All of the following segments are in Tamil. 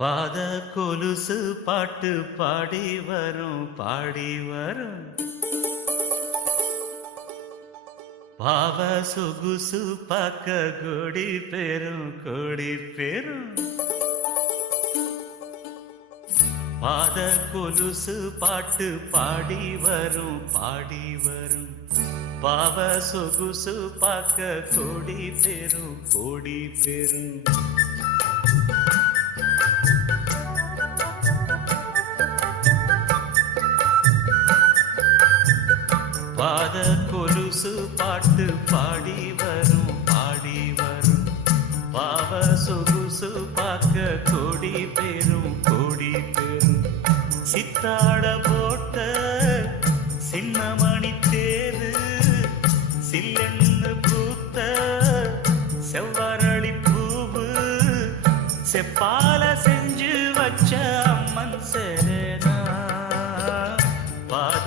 பாத கொலுசு பாட்டு பாடி வரும் பாடி வரும். பாவ சொகுசு பார்க்க கொடி பெரும் கொடி பெரும் பாத கொலுசு பாட்டு பாடி வரும் பாடி வரும். பாவ சொகுசு பார்க்க கொடி பெரும் கொடி பெரும் கொலுசு பாட்டு பாடி வரும் பாடி வரும். பாவ சொகுசு பார்க்க கொடி பெரும் கொடி பெரும். சித்தாட போட்ட சின்னமணி தேரு சில்லென்னு பூத்த செவ்வரளி பூவு. செப்பால செஞ்சு வச்ச அம்மன் சேனா பாத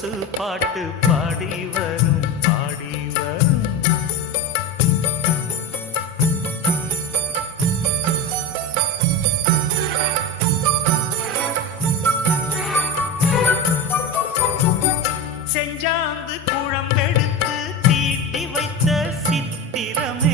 கொசு பாட்டு பாடி வரும் பாடி வரும். செஞ்சாந்து குழம்பெடுத்து தீட்டி வைத்த சித்திரமே.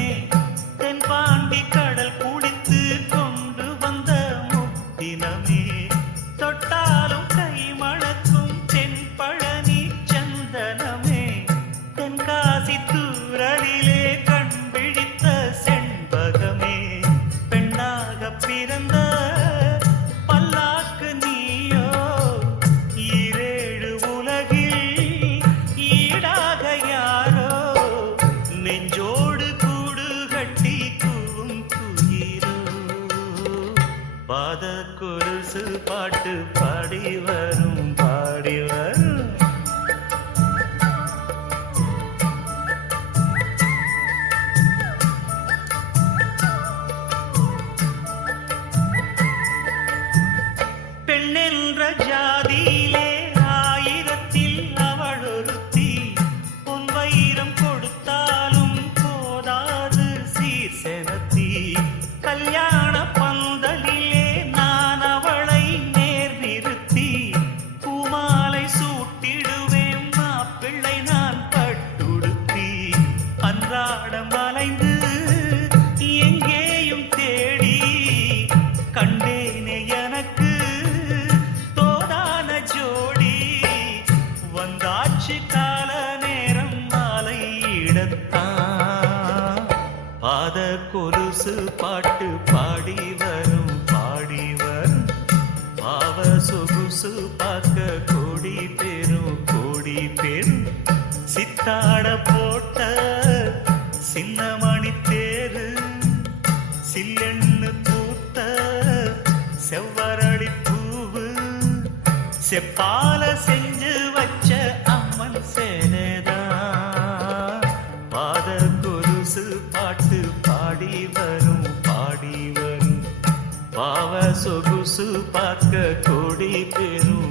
பாட்டு பாடி வரும் அன்றாடம் அலைந்து எங்கேயும் தேடி கண்டேனே எனக்கு தோதான ஜோடி. வந்தாச்சு கால நேரம் மாலையிடத்தான் பாத கொலுசு பாட்டு பாடி வரும் பாடி வரும். பாவ சொகுசு பார்க்க கோடி பெரும் கோடி பெரும். சித்தாட போட்ட சின்னமணி தேரு சில்லெண்ணு பூத்த செவ்வரளி பூவு செப்பால செஞ்சு வச்ச அம்மன் சேனதான் பாத கொலுசு பாட்டு பாடி வரும் பாடி வரும். பாவ சொகுசு பார்க்க கோடி பெரும்